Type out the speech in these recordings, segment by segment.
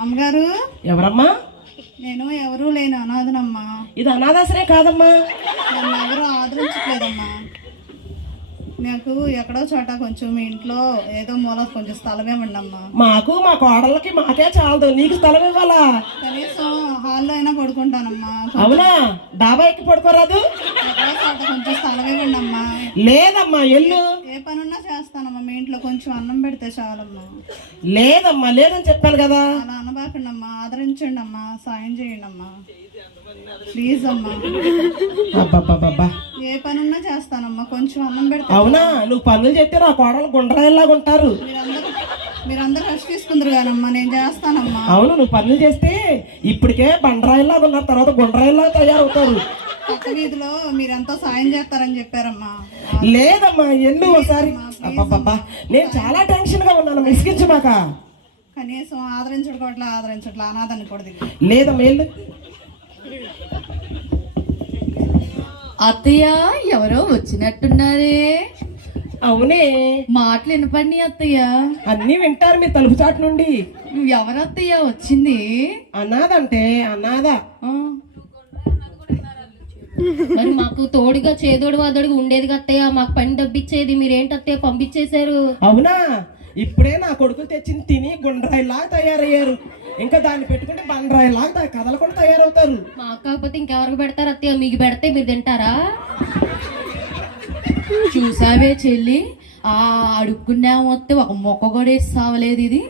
అమ్మగారు. ఎవరమ్మా? నేను ఎవరూ లేని అనాథనమ్మా. ఇది అనాథాశ్రయం కాదమ్మా. నన్ను ఎవరు ఆదరించట్లేదమ్మా. నాకు ఎక్కడో చోట కొంచెం మీ ఇంట్లో ఏదో మూల కొంచెం స్థలం ఇవ్వండి అమ్మా. మాకు మా కోడళ్ళకి మాకే చాలదు, నీకు స్థలం ఇవ్వాలా? కనీసం హాల్లో అయినా పడుకుంటానమ్మా. అవునా? డాబా ఎక్కి పడుకోరాదు? ఎక్కడో చోట కొంచెం స్థలం ఇవ్వండి అమ్మా. లేదమ్మా, ఎల్లు. ఏ పనున్నా చేస్తానమ్మా. మీ ఇంట్లో కొంచెం అన్నం పెడితే చాలమ్మా. లేదమ్మా, లేదని చెప్పాను కదా. అలా అనబాకండి అమ్మా. ఆదరించండి అమ్మా. సాయం చేయండి అమ్మా, ప్లీజ్ అమ్మా. అబ్బబ్బబ్బబ్బా, ఏ పనున్నా చేస్తానమ్మా. కొంచెం అన్నం పెడితే. అవునా? నువ్వు పనులు చెప్తే నా కోడలు గుండ్రాయిల్లాగా ఉంటారు. మీరందరూ రెస్ట్ తీసుకుందరు కానమ్మా. నేను చేస్తానమ్మా. అవును, నువ్వు పనులు చేస్తే ఇప్పటికే బండరాయిల్లాగా ఉన్నారు, తర్వాత గుండ్రాయిల్లాగా తయారవుతారు. పక్క వీధిలో మీరెంతో సాయం చేస్తారని చెప్పారమ్మా. లేదమ్మా, ఎల్లు ఒకసారి. అబ్బబ్బబ్బా, నేను చాలా టెన్షన్ గా ఉన్నాను, మిసిగించమాక. కనీసం ఆదరించట్లా అనాథని కూడా. లేదమ్మా, ఎల్లు. అత్తయ్య, ఎవరో వచ్చినట్టున్నారే. అవునే, మాటలు వినపడి అత్తయ్య. అన్నీ వింటారు మీ తలుపు చాటు నుండి. ఎవరత్తయ్య వచ్చింది? అనాథ అంటే అనాథ. మరి మాకు తోడుగా చేదోడు వాదోడుగా ఉండేది కత్తయ్య, మాకు పని దబ్బిచ్చేది. మీరేంటత్తయ్య పంపించేశారు? అవునా? ఇప్పుడే నా కొడుకులు తెచ్చింది తిని గుండ్రాయిలాగా తయారయ్యారు. ఇంకా దాన్ని పెట్టుకుంటే బండరాయిలాగా కదలకుండా తయారవుతారు. మాకు కాకపోతే ఇంకెవరికి పెడతారు అత్తయ్య? మీకు పెడితే మీరు తింటారా? చూసావే చెల్లి, అడుక్కున్నాము వస్తే ఒక మొక్క కూడా వేసి సావలేదు ఇది.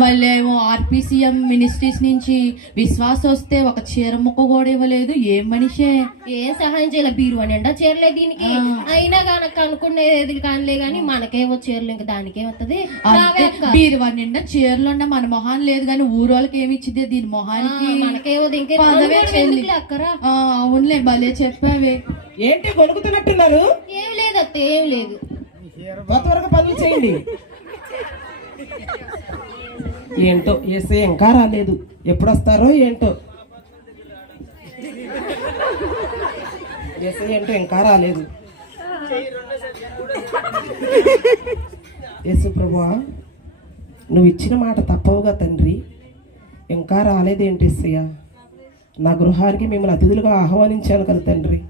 మళ్ళీ ఏమో ఆర్పిసిఎం మినిస్ట్రీస్ నుంచి విశ్వాస వస్తే ఒక చీర మొక్క కూడా ఇవ్వలేదు. ఏం మనిషే! ఏం సహాయం చేయాలి? బీరువా నిండా చీరలే దీనికి. అయినా కనుక అనుకునేది కానిలే గాని మనకేమో చీరలు, ఇంకా దానికేమవుతుంది? బీరువా నిండా చీరలు ఉన్న మన మొహాన్ లేదు కానీ ఊరోళ్ళకి ఏమి ఇచ్చిందే దీని మొహానికి. మనకేమో అక్కరా. అవునులే, భలే చెప్పావే. ఏంటి కొనుక్కుతున్నట్టున్నారు? ఏం లేదు అత్తయ్య, ఏం లేదు. త్వరగా పనులు చేయండి. ఏంటో ఏసే ఇంకా రాలేదు, ఎప్పుడు వస్తారో ఏంటో. ఏసే ఏంటో ఇంకా రాలేదు. యేసు ప్రభువా, నువ్వు ఇచ్చిన మాట తప్పవుగా తండ్రి. ఇంకా రాలేదేంటి ఏసయ్యా? నా గృహానికి మిమ్మల్ని అతిథులుగా ఆహ్వానించాను కదా తండ్రి.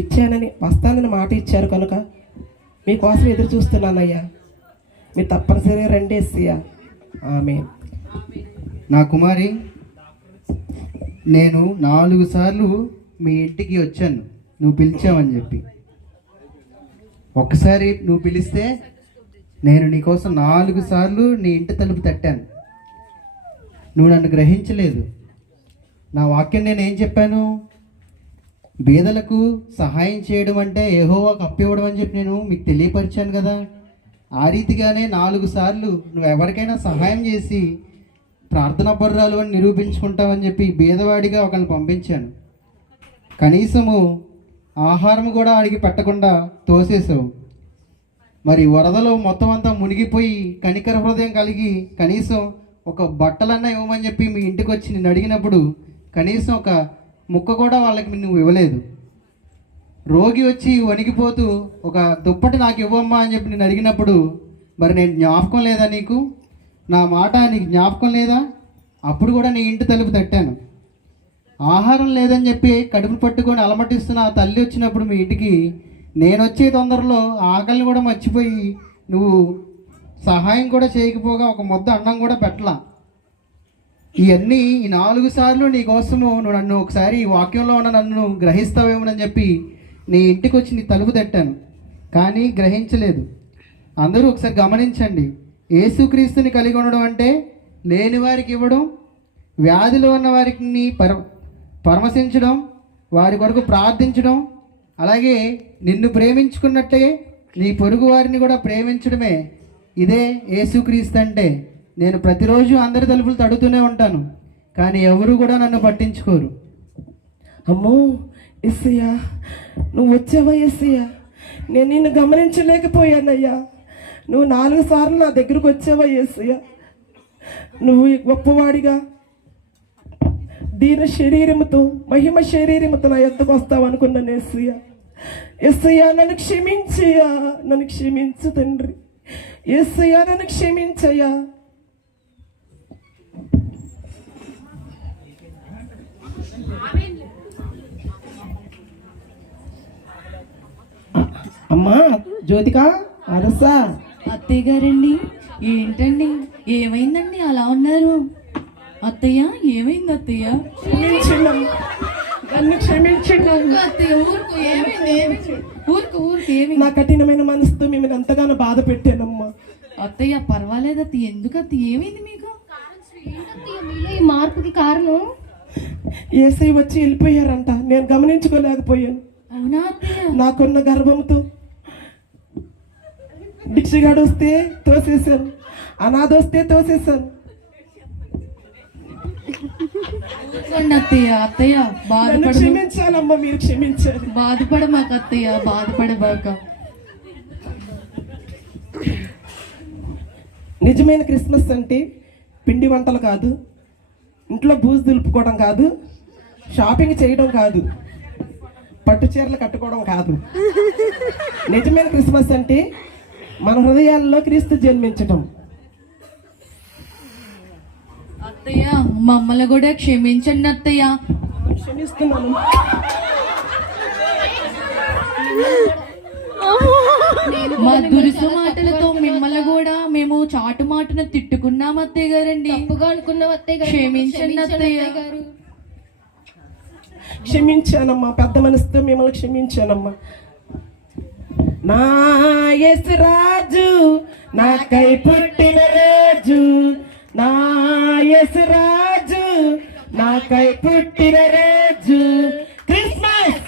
ఇచ్చానని వస్తానని మాట ఇచ్చారు కనుక మీకోసం ఎదురు చూస్తున్నానయ్యా. మీరు తప్పనిసరిగా రండి ఏసయ్యా. ఆమేన్. నా కుమారి, నేను 4 సార్లు మీ ఇంటికి వచ్చాను నువ్వు పిలిచావని చెప్పి. ఒక్కసారి నువ్వు పిలిస్తే నేను నీకోసం 4 సార్లు నీ ఇంటి తలుపు తట్టాను. నువ్వు నన్ను గ్రహించలేదు. నా వాక్యం నేను ఏం చెప్పాను? బీదలకు సహాయం చేయడం అంటే యెహోవాకు అప్పివ్వడం అని చెప్పి నేను మీకు తెలియపరిచాను కదా. ఆ రీతిగానే 4 సార్లు నువ్వు ఎవరికైనా సహాయం చేసి ప్రార్థనా పరురాలు అని నిరూపించుకుంటావని చెప్పి బీదవాడిగా ఒకరిని పంపించాను. కనీసము ఆహారం కూడా అడిగి పెట్టకుండా తోసేసావు. మరి వరదలో మొత్తం అంతా మునిగిపోయి కనికర హృదయం కలిగి కనీసం ఒక బట్టలన్నా ఇవ్వమని చెప్పి మీ ఇంటికి వచ్చి నేను అడిగినప్పుడు కనీసం ఒక ముక్క కూడా వాళ్ళకి నువ్వు ఇవ్వలేదు. రోగి వచ్చి వణికిపోతూ ఒక దుప్పటి నాకు ఇవ్వమ్మా అని చెప్పి నేను అడిగినప్పుడు మరి నేను జ్ఞాపకం లేదా నీకు? నా మాట నీకు జ్ఞాపకం లేదా? అప్పుడు కూడా నీ ఇంటి తలుపు తట్టాను. ఆహారం లేదని చెప్పి కడుపు పట్టుకొని అలమటిస్తున్న ఆ తల్లి వచ్చినప్పుడు మీ ఇంటికి నేను వచ్చే తొందరలో ఆకలిని కూడా మర్చిపోయి నువ్వు సహాయం కూడా చేయకపోగా ఒక ముద్ద అన్నం కూడా పెట్టలా. ఇవన్నీ ఈ 4 సార్లు నీ కోసము నువ్వు నన్ను ఒకసారి ఈ వాక్యంలో ఉన్న నన్ను గ్రహిస్తావేమోనని చెప్పి నీ ఇంటికి వచ్చి నీ తలుపు తట్టాను, కానీ గ్రహించలేదు. అందరూ ఒకసారి గమనించండి. యేసుక్రీస్తుని కలిగి ఉండడం అంటే లేని వారికి ఇవ్వడం, వ్యాధిలో ఉన్న వారికి పరామర్శించడం, వారి కొరకు ప్రార్థించడం, అలాగే నిన్ను ప్రేమించుకున్నట్టే నీ పొరుగు వారిని కూడా ప్రేమించడమే. ఇదే యేసుక్రీస్తు అంటే. నేను ప్రతిరోజు అందరి తలుపులు తడుతూనే ఉంటాను, కానీ ఎవరు కూడా నన్ను పట్టించుకోరు. అమ్మో యేసయ్యా, నువ్వు వచ్చావా యేసయ్యా? నేను నిన్ను గమనించలేకపోయానయ్యా. నువ్వు 4 సార్లు నా దగ్గరకు వచ్చావా యేసయ్యా? నువ్వు గొప్పవాడిగా దీన శరీరముతో మహిమ శరీరముతో నా ఎత్తుకు వస్తావు అనుకున్నాను యేసయ్యా. యేసయ్యా, నన్ను క్షమించయ్యా, నన్ను క్షమించు తండ్రి. యేసయ్యా, నన్ను క్షమించయ్యా. అమ్మా జ్యోతిక అరసా అత్తయ్య గారండి, ఏంటండి, ఏమైందండి అలా ఉన్నారు? అత్తయ్య, ఏమైంది అత్తయ్య? నన్ను క్షమించండి. అత్తయ్య ఊరుకు, ఏమైంది? ఊరుకు ఏమైంది? నా కఠినమైన మనసుతో మిమ్మల్ని ఎంతగానో బాధ పెట్టానమ్మా. అత్తయ్య పర్వాలేదు అత్తయ్య, ఎందుకు అత్తయ్య, ఏమైంది మీకు? మీలో ఈ మార్పుకి కారణం ఏసై వచ్చి వెళ్ళిపోయారంట, నేను గమనించుకోలేకపోయాను. అవునా అత్తయ్య? నాకున్న గర్భంతో భిక్షగాడు వస్తే తోసేశాను, అనాథ వస్తే తోసేశాను. ఊరుకోండి అత్తయ్య, అత్తయ్య నన్ను బాధపడ క్షమించాలమ్మా, మీరు క్షమించాలి. బాధపడమాక అత్తయ్య, బాధపడబాక. నిజమైన క్రిస్మస్ అంటే పిండి వంటలు కాదు, ఇంట్లో బూజు దులుపుకోవడం కాదు, షాపింగ్ చేయడం కాదు, పట్టు చీరలు కట్టుకోవడం కాదు. నిజమైన క్రిస్మస్ అంటే మన హృదయాల్లో క్రీస్తు జన్మించటం. అత్తయ్య మమ్మల్ని కూడా క్షమించండి అత్తయ్య. క్షమిస్తున్నాను. మా దురుసు మాటలతో మిమ్మల్ని కూడా మేము చాటు మాటను తిట్టుకున్నాం అత్తయ్య గారండి. తప్పుగా అనుకున్న అత్తయ్య గారు, క్షమించండి అత్తయ్య. గారు. క్షమించానమ్మా, పెద్ద మనసుతో మిమ్మల్ని క్షమించానమ్మా. నా యేసు రాజు నాకై పుట్టిన రోజు, నా యేసు రాజు నాకై పుట్టిన రోజు,